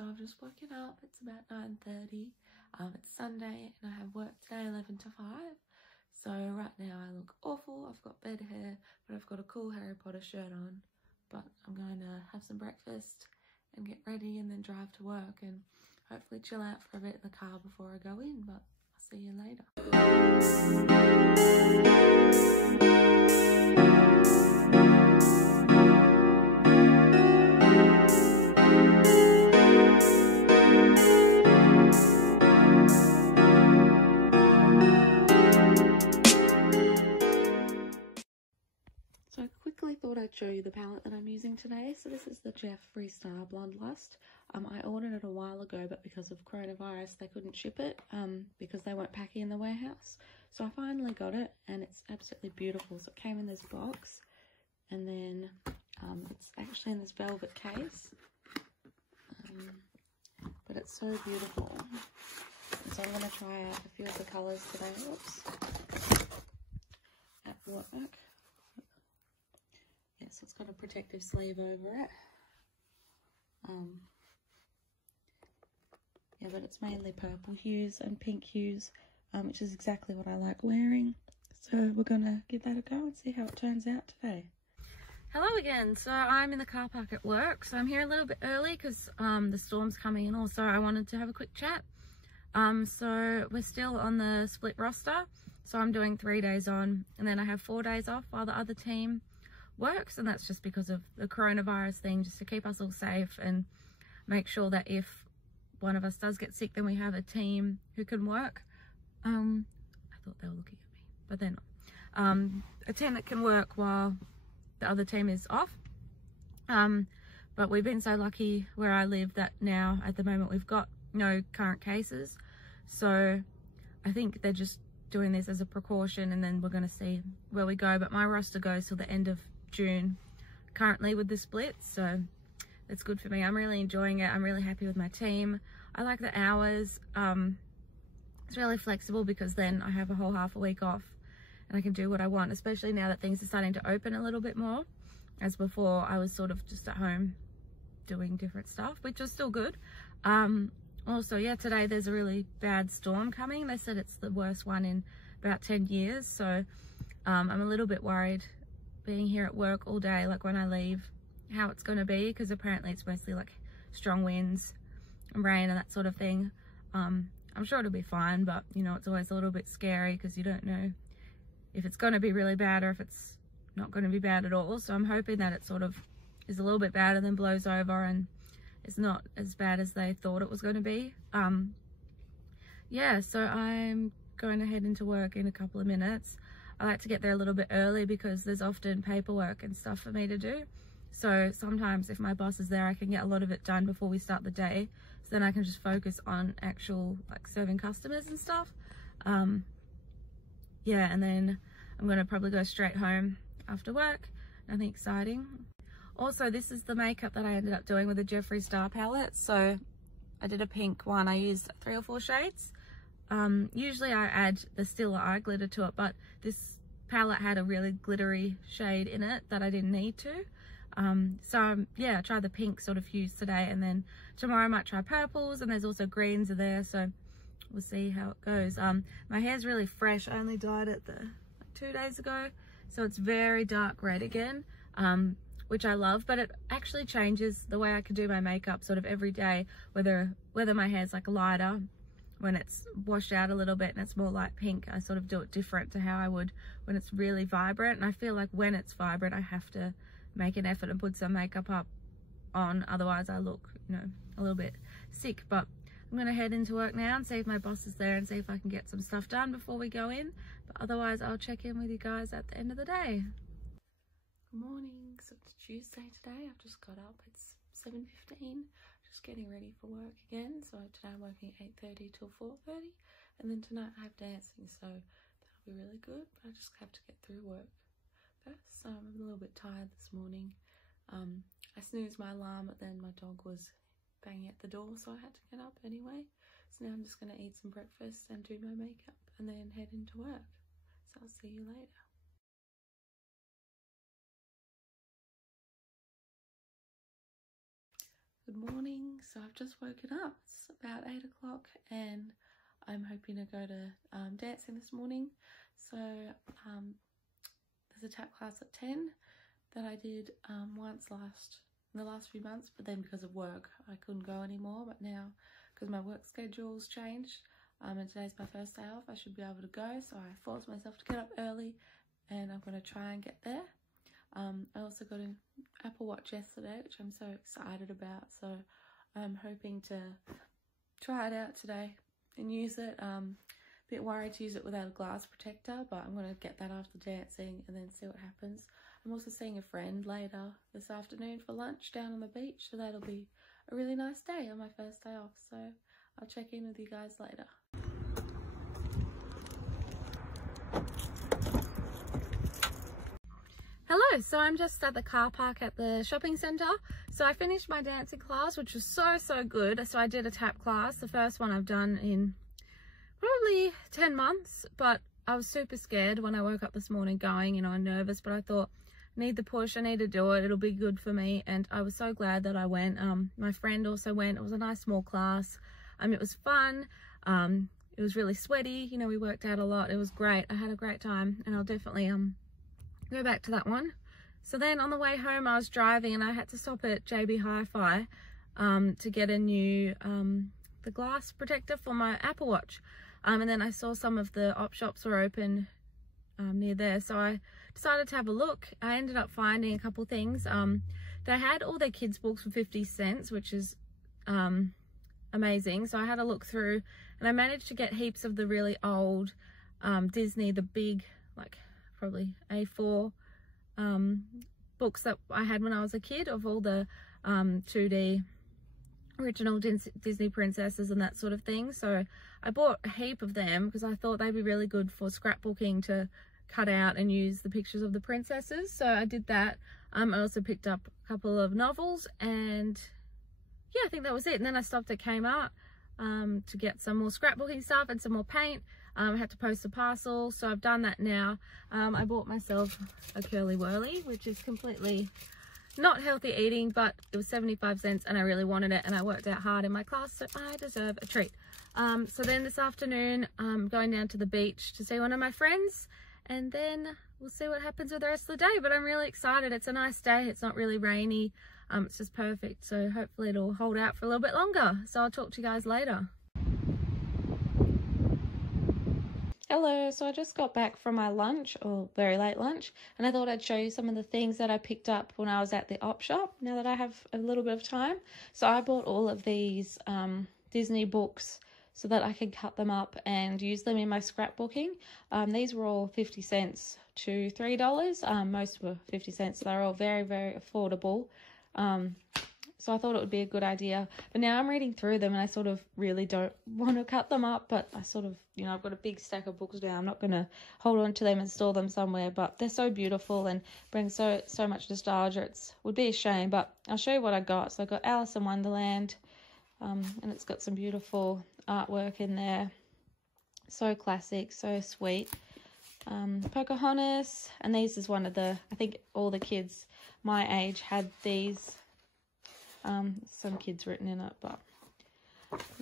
so I've just woken up. It's about 9:30. It's Sunday and I have work today 11 to 5. So right now I look awful. I've got bed hair, but I've got a cool Harry Potter shirt on. But I'm going to have some breakfast and get ready and then drive to work and hopefully chill out for a bit in the car before I go in, but I'll see you later. So I quickly thought I'd show you the palette that I'm using today. So this is the Jeffree Star Blonde Lust. I ordered it a while ago, but because of coronavirus they couldn't ship it because they weren't packing in the warehouse. So I finally got it and it's absolutely beautiful. So it came in this box and then it's actually in this velvet case. But it's so beautiful. And so I'm going to try out a few of the colours today. Oops. At work. Yeah, so it's got a protective sleeve over it. Yeah, but it's mainly purple hues and pink hues, which is exactly what I like wearing. So we're gonna give that a go and see how it turns out today. Hello again. So I'm in the car park at work. So I'm here a little bit early because the storm's coming in. Also, I wanted to have a quick chat. So we're still on the split roster. So I'm doing 3 days on and then I have 4 days off while the other team works, and that's just because of the coronavirus thing, just to keep us all safe and make sure that if one of us does get sick then we have a team who can work. I thought they were looking at me, but they're not. A team that can work while the other team is off. But we've been so lucky where I live that now at the moment we've got no current cases, so I think they're just doing this as a precaution and then we're going to see where we go. But my roster goes till the end of June currently with the split, so it's good for me. I'm really enjoying it. I'm really happy with my team. I like the hours. It's really flexible because then I have a whole half a week off and I can do what I want, especially now that things are starting to open a little bit more. As before I was sort of just at home doing different stuff, which was still good. Also, yeah, today there's a really bad storm coming. They said it's the worst one in about 10 years, so I'm a little bit worried being here at work all day, like when I leave, how it's going to be, because apparently it's mostly like strong winds and rain and that sort of thing. I'm sure it'll be fine, but you know, it's always a little bit scary because you don't know if it's going to be really bad or if it's not going to be bad at all. So I'm hoping that it sort of is a little bit bad and then blows over and it's not as bad as they thought it was going to be. Yeah, so I'm going to head into work in a couple of minutes. I like to get there a little bit early because there's often paperwork and stuff for me to do. So sometimes if my boss is there, I can get a lot of it done before we start the day. So then I can just focus on actual like serving customers and stuff. Yeah, and then I'm going to probably go straight home after work. Nothing exciting. Also, this is the makeup that I ended up doing with the Jeffree Star palette. So I did a pink one. I used 3 or 4 shades. Usually I add the Still Eye glitter to it, but this palette had a really glittery shade in it that I didn't need to. So yeah, I tried the pink sort of hues today, and then tomorrow I might try purples, and there's also greens are there, so we'll see how it goes. My hair's really fresh. I only dyed it like 2 days ago, so it's very dark red again, which I love, but it actually changes the way I can do my makeup sort of every day, whether my hair's like lighter when it's washed out a little bit and it's more light pink. I sort of do it different to how I would when it's really vibrant, and I feel like when it's vibrant I have to make an effort and put some makeup up on, otherwise I look, you know, a little bit sick. But I'm gonna head into work now and see if my boss is there and see if I can get some stuff done before we go in, but otherwise I'll check in with you guys at the end of the day. Good morning. So it's Tuesday today. I've just got up. It's 7:15. Just getting ready for work again. So today I'm working 8:30 till 4:30, and then tonight I have dancing, so that'll be really good. But I just have to get through work first. So I'm a little bit tired this morning. I snoozed my alarm, but then my dog was banging at the door, so I had to get up anyway. So now I'm just going to eat some breakfast and do my makeup and then head into work. So I'll see you later. Good morning. So I've just woken up. It's about 8 o'clock and I'm hoping to go to dancing this morning. So there's a tap class at 10 that I did once in the last few months, but then because of work I couldn't go anymore. But now, because my work schedule's changed and today's my first day off, I should be able to go. So I forced myself to get up early and I'm going to try and get there. I also got an Apple Watch yesterday, which I'm so excited about, so I'm hoping to try it out today and use it. A bit worried to use it without a glass protector, but I'm going to get that after dancing and then see what happens. I'm also seeing a friend later this afternoon for lunch down on the beach, so that'll be a really nice day on my first day off, so I'll check in with you guys later. Hello, so I'm just at the car park at the shopping centre. So I finished my dancing class, which was so good. So I did a tap class, the first one I've done in probably 10 months, but I was super scared when I woke up this morning going, you know, nervous, but I thought, I need the push, I need to do it, it'll be good for me. And I was so glad that I went. My friend also went. It was a nice small class. It was fun. It was really sweaty, you know, we worked out a lot. It was great. I had a great time, and I'll definitely go back to that one. So then on the way home I was driving and I had to stop at JB Hi-Fi to get a new the glass protector for my Apple Watch, and then I saw some of the op shops were open near there, so I decided to have a look. I ended up finding a couple things. They had all their kids books for 50 cents, which is amazing. So I had a look through and I managed to get heaps of the really old Disney, the big, like probably A4 books that I had when I was a kid, of all the 2D original Disney princesses and that sort of thing. So I bought a heap of them because I thought they'd be really good for scrapbooking, to cut out and use the pictures of the princesses. So I did that. I also picked up a couple of novels, and yeah, I think that was it. And then I stopped at Kmart to get some more scrapbooking stuff and some more paint. I had to post a parcel, so I've done that now. I bought myself a Curly Whirly, which is completely not healthy eating, but it was 75 cents and I really wanted it, and I worked out hard in my class, so I deserve a treat. So then this afternoon I'm going down to the beach to see one of my friends, and then we'll see what happens with the rest of the day. But I'm really excited. It's a nice day. It's not really rainy. It's just perfect, so hopefully it'll hold out for a little bit longer. So I'll talk to you guys later. Hello, so I just got back from my lunch, or very late lunch, and I thought I'd show you some of the things that I picked up when I was at the op shop, now that I have a little bit of time. So I bought all of these Disney books so that I can cut them up and use them in my scrapbooking. These were all 50 cents to $3. Most were 50 cents, so they're all very affordable. So I thought it would be a good idea. But now I'm reading through them and I sort of really don't want to cut them up, but I sort of, you know, I've got a big stack of books now. I'm not going to hold on to them and store them somewhere, but they're so beautiful and bring so much nostalgia. It would be a shame, but I'll show you what I got. So I got Alice in Wonderland, and it's got some beautiful artwork in there. So classic, so sweet. Pocahontas, and these is one of the, I think all the kids my age had these. Some kids written in it, but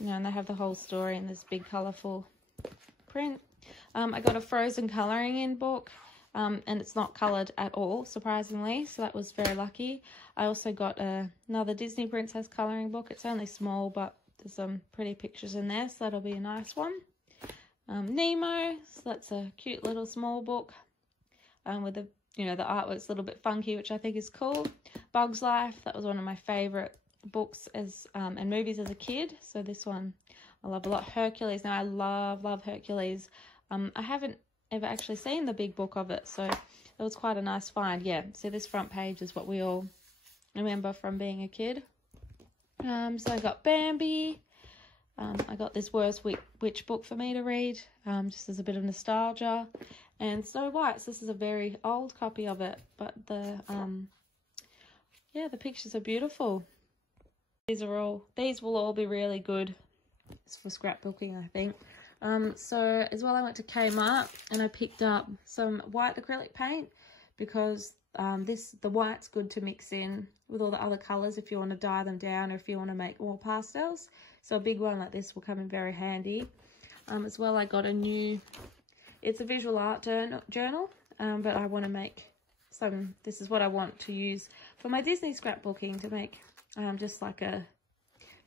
you know, and they have the whole story in this big colourful print. I got a Frozen colouring in book, and it's not coloured at all, surprisingly, so that was very lucky. I also got another Disney Princess colouring book. It's only small, but there's some pretty pictures in there, so that'll be a nice one. Nemo, so that's a cute little small book, with the, you know, the artwork's a little bit funky, which I think is cool. Bug's Life, that was one of my favourite books as and movies as a kid, so this one I love a lot. Hercules, now I love Hercules. I haven't ever actually seen the big book of it, so it was quite a nice find. Yeah, so this front page is what we all remember from being a kid. So I got Bambi. I got this Worst Witch book for me to read, just as a bit of nostalgia. And Snow White, so this is a very old copy of it, but the yeah, the pictures are beautiful. These will all be really good for scrapbooking, I think. So as well, I went to Kmart and I picked up some white acrylic paint because the white's good to mix in with all the other colours if you want to dye them down or if you want to make more pastels. So a big one like this will come in very handy. As well, I got a new, it's a visual art journal, but I want to make some, this is what I want to use for my Disney scrapbooking, to make just like a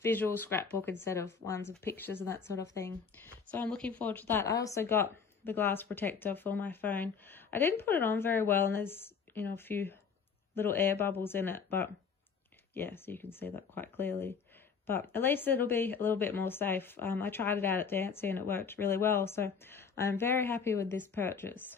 visual scrapbook instead of ones of pictures and that sort of thing. So I'm looking forward to that. I also got the glass protector for my phone. I didn't put it on very well, and there's, you know, a few little air bubbles in it, but yeah, so you can see that quite clearly. But at least it'll be a little bit more safe. I tried it out at Dancy and it worked really well, so I'm very happy with this purchase.